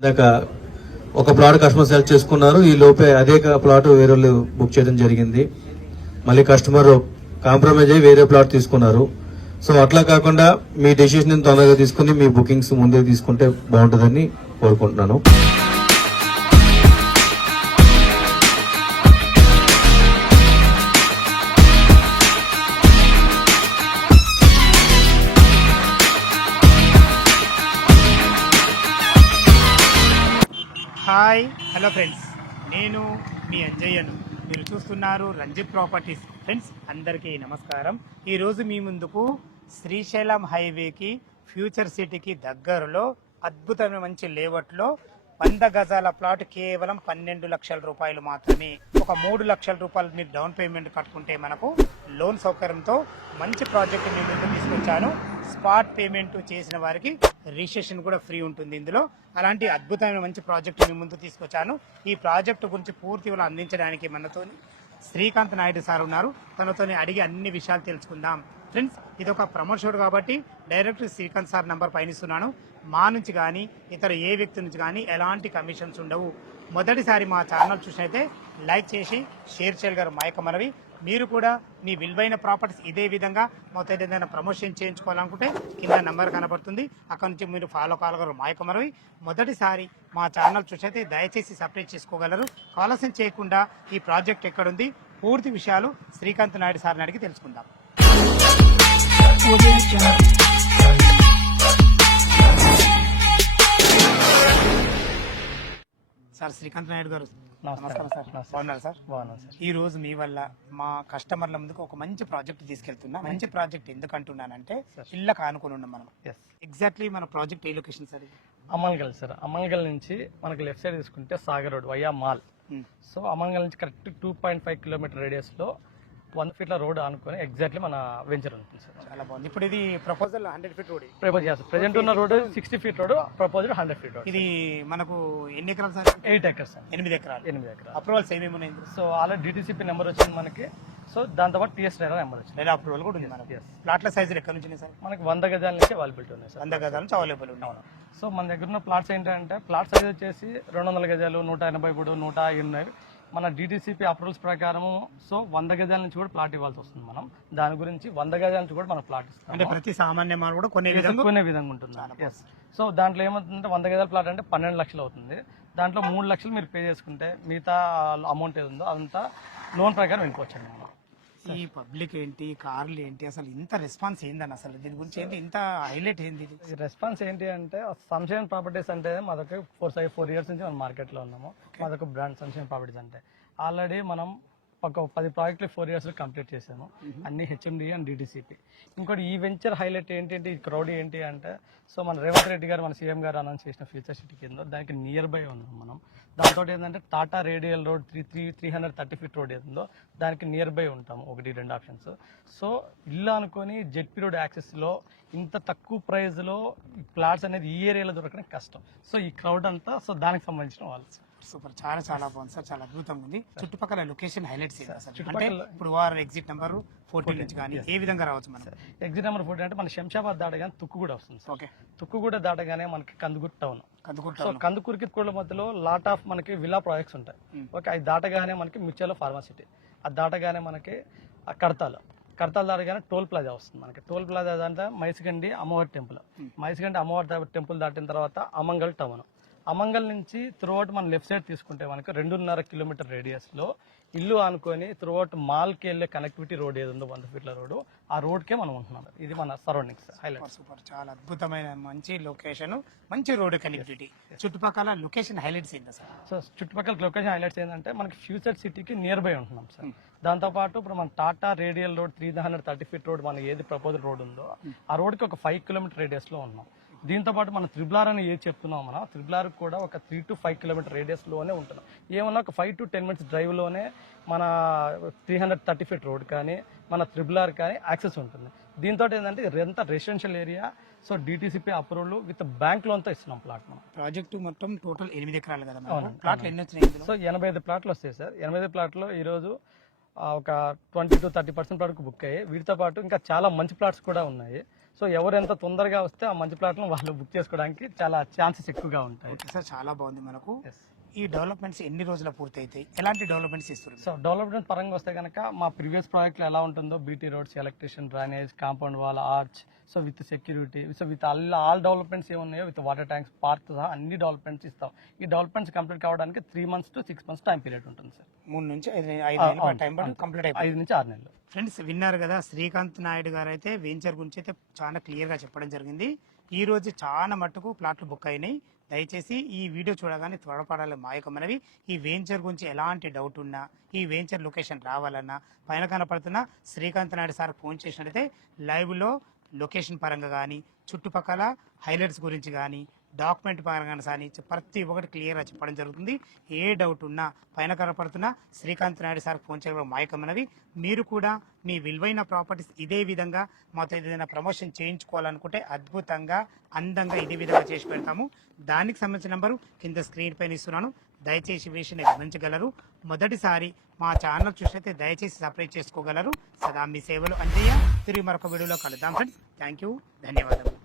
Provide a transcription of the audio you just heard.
ఇందాక ఒక plot customer select చేసుకున్నారు. ఈ లోపే అదే ప్లాట్ వేరే వాళ్ళు బుక్ చేయడం జరిగింది. మళ్ళీ కస్టమర్ కాంప్రమైజ్ అయ్యి వేరే ప్లాట్ తీసుకున్నారు. సో అట్లా కాకుండా మీ డెసిషన్ తొందరగా తీసుకుని మీ బుకింగ్స్ ముందే తీసుకుంటే బాగుంటుందని కోరుకుంటున్నాను. హాయ్ హలో ఫ్రెండ్స్, నేను మీ అంజయ్యను. మీరు చూస్తున్నారు రంజిత్ ప్రాపర్టీస్. ఫ్రెండ్స్ అందరికీ నమస్కారం. ఈరోజు మీ ముందుకు శ్రీశైలం హైవేకి ఫ్యూచర్ సిటీకి దగ్గరలో అద్భుతమైన మంచి లేఅవుట్లో 100 గజాల ప్లాట్ కేవలం 12 లక్షల రూపాయలు మాత్రమే. ఒక 3 లక్షల రూపాయలు మీరు డౌన్ పేమెంట్ కట్టుకుంటే మనకు లోన్ సౌకర్యంతో మంచి ప్రాజెక్ట్ మీ ముందు తీసుకొచ్చాను. స్పాట్ పేమెంట్ చేసిన వారికి రిజిస్ట్రేషన్ కూడా ఫ్రీ ఉంటుంది ఇందులో. అలాంటి అద్భుతమైన మంచి ప్రాజెక్ట్ మీ ముందు తీసుకొచ్చాను. ఈ ప్రాజెక్టు గురించి పూర్తి వివరాలు అందించడానికి మనతో శ్రీకాంత్ నాయుడు సార్ ఉన్నారు. తనతో అడిగి అన్ని విషయాలు తెలుసుకుందాం. ఫ్రెండ్స్, ఇది ఒక ప్రమోషన్ కాబట్టి డైరెక్ట్ శ్రీకాంత్ సార్ నంబర్ పయనిస్తున్నాను. మా నుంచి కానీ ఇతర ఏ వ్యక్తి నుంచి కానీ ఎలాంటి కమిషన్స్ ఉండవు. మొదటిసారి మా ఛానల్ చూసినైతే లైక్ చేసి షేర్ చేయగలరు మా యొక్క మనవి. మీరు కూడా మీ విలువైన ప్రాపర్టీస్ ఇదే విధంగా మొత్తం ఏదైనా ప్రమోషన్ చేయించుకోవాలనుకుంటే కింద నెంబర్ కనబడుతుంది, అక్కడ నుంచి మీరు ఫాలో కాగలరు మా యొక్క మనవి. మొదటిసారి మా ఛానల్ చూసైతే దయచేసి సబ్స్క్రైబ్ చేసుకోగలరు. ఆలస్యం చేయకుండా ఈ ప్రాజెక్ట్ ఎక్కడుంది పూర్తి విషయాలు శ్రీకాంత్ నాయుడు సార్ని అడిగి తెలుసుకుందాం. సార్ శ్రీకాంత్ నాయుడు గారు నమస్కారం సార్. బాగున్నారు సార్? బాగున్నాను సార్. ఈ రోజు మీ వల్ల మా కస్టమర్ల ముందుకు ఒక మంచి ప్రాజెక్ట్ తీసుకెళ్తున్నా. మంచి ప్రాజెక్ట్ ఎందుకు అంటున్నానంటే ఇళ్ళకి ఆనుకుని ఉన్నాం మనం. ఎగ్జాక్ట్లీ మన ప్రాజెక్ట్ ఏ location sir? Amangal sir. Amangal నుంచి మనకి లెఫ్ట్ సైడ్ తీసుకుంటే Sagar road via Mal. So Amangal నుంచి కరెక్ట్ 2.5 కిలోమీటర్ రేడియస్ లో 100 ఫీట్ల రోడ్ అనుకుని ఎగ్జాక్ట్లీ మన వెంచర్ ఉంటుంది సార్. చాలా బాగుంది. ఇప్పుడు ఇది ప్రపోజల్ 100 ఫీట్ రోడ్ ప్రపోజ్ చేస్తారు. ప్రెజెంట్ ఉన్న road 60 feet road, proposal 100 feet road. ఇది మనకు ఎన్ని ఎకరాలు సార్? 8 acres sir. 8 ఎకరాలు. 8 ఎకరాలు. అప్రూవల్స్ ఏమేమి ఉన్నాయి? సో ఆల్రెడీ డిటిసిపి నెంబర్ వచ్చింది మనకి. సో దాంతో పాటు టీఎస్ నెంబర్ వచ్చింది. లేదా అప్రూవల్ కూడా ఉంది మనకి. ప్లాట్ల సైజులు ఎక్కడ నుంచి సార్? మనకి 100 గజాల నుంచి అవైలబిలిటీ ఉన్నాయి సార్. 100 గజాల నుంచి అవైలబుల్ ఉన్నాయి. సో మన దగ్గర ఉన్న ప్లాట్స్ ఏంటంటే ప్లాట్ సైజ్ వచ్చేసి 200 గజాలు, 183, 180. మన డిటిసిపి అప్రూవల్స్ ప్రకారము సో 100 గజాల నుంచి కూడా ప్లాట్ ఇవ్వాల్సి వస్తుంది. మనం దాని గురించి 100 గజాల నుంచి కూడా మనం ప్లాట్ ఇస్తాం. అంటే ప్రతి సామాన్య మాల్ కూడా కొనే విధంగా ఉంటుంది. సో దాంట్లో ఏమవుతుందంటే 100 గజాల ప్లాట్ అంటే 12 లక్షలు అవుతుంది. దాంట్లో 3 లక్షలు మీరు పే చేసుకుంటే మిగతా అమౌంట్ ఏది ఉందో అదంతా లోన్ ప్రకారం వెళ్ళిపోవచ్చండి. మనం ఈ పబ్లిక్ ఏంటి, కార్లు ఏంటి, అసలు ఇంత రెస్పాన్స్ ఏందని, అసలు దీని గురించి ఏంటి ఇంత హైలైట్ ఏంది? రెస్పాన్స్ ఏంటి అంటే సంక్షేమ ప్రాపర్టీస్ అంటే మాదొక 4 ఇయర్స్ నుంచి మనం మార్కెట్లో ఉన్నాము. మాదొక బ్రాండ్ సంక్షేమ ప్రాపర్టీస్ అంటే ఆల్రెడీ మనం ఒక 10 ప్రాజెక్టులు 4 ఇయర్స్లో కంప్లీట్ చేసాము. అన్ని హెచ్ఎండి అండ్ డిటిసిపి. ఇంకోటి ఈ వెంచర్ హైలైట్ ఏంటి, ఈ క్రౌడ్ ఏంటి అంటే సో మన రేవంత్ రెడ్డి గారు, మన సీఎం గారు అనౌన్స్ చేసిన ఫ్యూచర్ సిటీ కింద దానికి నియర్ బై ఉన్నాం మనం. దాంతో ఏంటంటే Tata radial road 330 feet road ఏదో దానికి నియర్ బై ఉంటాము. 1-2 ఆప్షన్స్. సో ఇల్లు అనుకొని జెడ్పీ రోడ్ యాక్సెస్లో ఇంత తక్కువ ప్రైస్లో ప్లాట్స్ అనేది ఈ ఏరియాలో దొరకడం కష్టం. సో ఈ క్రౌడ్ అంతా సో దానికి సంబంధించిన వాళ్ళు. సూపర్, చాలా చాలా బాగుంది సార్, చాలా అద్భుతంగా ఉంది. చుట్టుపక్కల లొకేషన్ హైలైట్స్ అంటే ఇప్పుడు వారు ఎగ్జిట్ నెంబర్ 14 నుంచి కానీ ఏ విధంగా రావచ్చు మనం? ఎగ్జిట్ నెంబర్ 14 అంటే మన శంషాబాద్ దాటగానే తుక్కు కూడా వస్తుంది. ఓకే, తుక్కు కూడా దాటగానే మనకి కందుకూరు టౌన్. సో కందుకూరుకి కూడా మధ్యలో లాట్ ఆఫ్ మనకి విల్లా ప్రాజెక్ట్స్ ఉంటాయి. ఓకే, అది దాటగానే మనకి మిర్చాలో ఫార్మాసిటీ, అది దాటగానే మనకి కడతాలు దాటగానే టోల్ ప్లాజా వస్తుంది. మనకి టోల్ ప్లాజా అంటే మైసిగండి అమ్మవారి టెంపుల్. మైసిగండి అమ్మవారి టెంపుల్ దాటిన తర్వాత అమంగల్ టౌన్. అమంగల్ నుంచి త్రూఅవుట్ మన లెఫ్ట్ సైడ్ తీసుకుంటే మనకి 2.5 కిలోమీటర్ రేడియస్లో ఇల్లు అనుకొని త్రూఅవుట్ మాల్కి వెళ్ళే కనెక్టివిటీ రోడ్ ఏది ఉందో 100 ఫీట్ల రోడ్, ఆ రోడ్కే మనం ఉంటున్నాం. ఇది మన సరౌండింగ్స్ హైలైట్. సూపర్, చాలా అద్భుతమైన మంచి లొకేషన్, మంచి రోడ్ కనెక్టివిటీ. చుట్టుపక్కల లొకేషన్ హైలైట్స్ ఏంటి సార్? సో చుట్టుపక్కల లొకేషన్ హైలైట్స్ ఏంటంటే మనకి ఫ్యూచర్ సిటీకి నియర్ బై ఉంటున్నాం సార్. దాంతోపాటు ఇప్పుడు మన Tata radial road 330 feet road మనకి ఏది ప్రపోజల్ రోడ్ ఉందో ఆ రోడ్కి ఒక 5 కిలోమీటర్ రేడియస్లో ఉన్నాం. దీంతో పాటు మనం త్రిబులార్ అని ఏది చెప్తున్నాం, మనం త్రిబులార్ కూడా ఒక 3 to 5 కిలోమీటర్ రేడియస్లోనే ఉంటున్నాం. ఏమన్నా ఒక 5 to 10 మినిట్స్ డ్రైవ్లోనే మన 330 ఫీట్ రోడ్ కానీ మన త్రిబులార్ కానీ యాక్సెస్ ఉంటుంది. దీంతో ఏంటంటే ఎంత residential area. So DTCP approval with bank లోన్తో ఇస్తున్నాం ప్లాట్. మనం ప్రాజెక్టు మొత్తం టోటల్ 8 ఎకరాలు కదా, ప్లాట్లు ఎన్ని వచ్చినాయి? సో 85 ప్లాట్లు వస్తాయి సార్. 85 ప్లాట్లో ఈరోజు ఒక 20 to 30% ప్లాట్కు బుక్ అయ్యాయి. వీటితో పాటు ఇంకా చాలా మంచి ప్లాట్స్ కూడా ఉన్నాయి. సో ఎవరు ఎంత తొందరగా వస్తే ఆ మంచి ప్లాట్లను వాళ్ళు బుక్ చేసుకోవడానికి చాలా ఛాన్సెస్ ఎక్కువగా ఉంటాయి. ఓకే సార్, చాలా బాగుంది. మనకు Yes. ఈ డెవలప్మెంట్స్ ఎన్ని రోజుల పూర్తి అవుతాయి? ఎలాంటి డెవలప్మెంట్స్ ఇస్తారు? సో డెవలప్మెంట్ పరంగా వస్తే కనుక మా ప్రీవియస్ ప్రాజెక్ట్లో ఎలా ఉంటుందో BT roads, electrician, drainage, compound wall, arch, so with security, so with all developments ఏమున్నాయో విత్ వాటర్ ట్యాంక్స్, పార్క్ సహా అన్ని డెవలప్మెంట్స్ ఇస్తాం. ఈ డెవలప్మెంట్స్ కంప్లీట్ కావడానికి 3 months to 6 months time period ఉంటుంది సార్. 3 నుంచి 5 నెలల టైం పడి కంప్లీట్ అయిపోయింది. 5 నుంచి 6 నెలలు. ఫ్రెండ్స్ విన్నారు కదా, శ్రీకాంత్ నాయుడు గారు అయితే వెంచర్ గురించి అయితే చాలా క్లియర్గా చెప్పడం జరిగింది. ఈ రోజు చాలా మట్టుకు ప్లాట్లు బుక్ అయినాయి. దయచేసి ఈ వీడియో చూడగానే త్వరపడాలి మా యొక్క మనవి. ఈ వెంచర్ గురించి ఎలాంటి డౌట్ ఉన్నా, ఈ వెంచర్ లొకేషన్ రావాలన్నా పైన కనపడుతున్న శ్రీకాంత్ నాయుడు సార్ ఫోన్ చేసినట్లయితే లైవ్లో లొకేషన్ పరంగా కానీ, చుట్టుపక్కల హైలైట్స్ గురించి కానీ, డాక్యుమెంట్ పరంగా కానీ ప్రతి ఒక్కటి క్లియర్గా చెప్పడం జరుగుతుంది. ఏ డౌట్ ఉన్నా పైన కనపడుతున్న శ్రీకాంత్ నాయుడు సార్ ఫోన్ చేయడం మాయకమన్నవి. మీరు కూడా మీ విలువైన ప్రాపర్టీస్ ఇదే విధంగా మాతో ఏదైనా ప్రమోషన్ చేయించుకోవాలనుకుంటే అద్భుతంగా, అందంగా ఇదే విధంగా చేసి పెడతాము. దానికి సంబంధించిన నెంబరు కింద స్క్రీన్ పైన ఇస్తున్నాను. దయచేసి విషయాన్ని గమనించగలరు. మొదటిసారి మా ఛానల్ చూసినైతే దయచేసి సబ్స్క్రైబ్ చేసుకోగలరు. సదా మీ సేవలు అంజయ్య. తిరిగి మరొక వీడియోలో కలుద్దాం ఫ్రెండ్స్. థ్యాంక్ యూ, ధన్యవాదాలు.